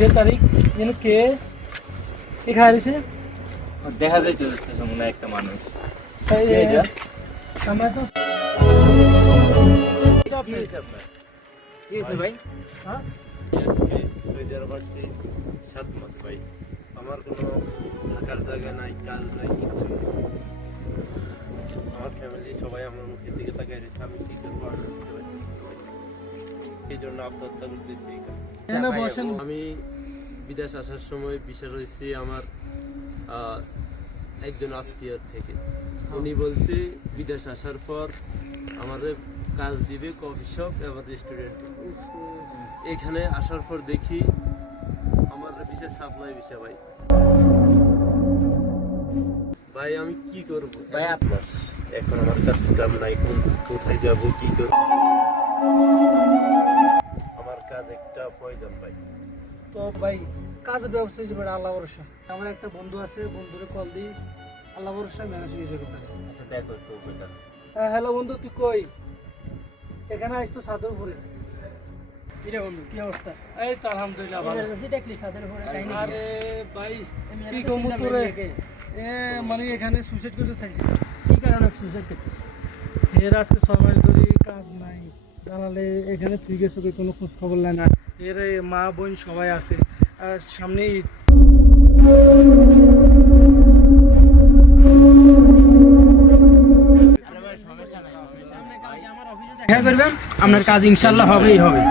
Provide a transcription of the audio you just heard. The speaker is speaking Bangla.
বিয়ের তারিখ যেন কে কে খাইছে দেখা যাইতে হচ্ছে মনে একটা মানুষ আমরা তো ভাই হ্যাঁ সৌদি আরব আসছি 7 মাস ভাই। আমার কোনো থাকার জায়গা নাই, কাজ নাই, কিছু নেই। আমার ফ্যামিলি সবাই আমার মুখের দিকে তাকাই রয়েছে, আমি কি করবো আর বুঝতে পারছি না। এই জন্য আত্মহত্যা করতেছি। আমি বিদেশ আসার সময় বিষয় রয়েছে আমার একজন আত্মীয়র থেকে। উনি বলছে বিদেশ আসার পর আমাদের কাজ দিবে কফি শপ এবং রেস্টুরেন্ট। এখানে আসার পর দেখি আমার বিশেষ সাপ্লাই বিষয় ভাই। ভাই আমি কি করব ভাই আপনার এখন আমার কাছে কাম নাই, কোথায় যাবো কি করবো। আমার কাজ একটা প্রয়োজন ভাই। তো ভাই কাজের ব্যবস্থা হিসেবে আল্লাহ ভরসা। আমার একটা বন্ধু আছে, বন্ধুরে কল দিই, আল্লাহ ভরসা ম্যানেজ হয়ে যাবে কাজ। আচ্ছা দেখো একটু ওটা হ্যালো বন্ধু, তুই কই? এখানে আইস তো সাদের উপরে। কিরে বন্ধু, কি অবস্থা? এই তো আলহামদুলিল্লাহ ভালো। আরে ভাই কি কম তোরে, মানে এখানে সুইসাইড করতে চাইছি। কি কারণে সুইসাইড করতেছে? এর আজকে 6 মাস ধরে কাজ নাই, দাঁড়ালে এখানে তুই গেছো কোনো খোঁজ খবর নেয় না। এর মা বোন সবাই আছে, সামনে ঈদ। দেখা করবেন, আপনার কাজ ইনশাল্লাহ হবেই হবে।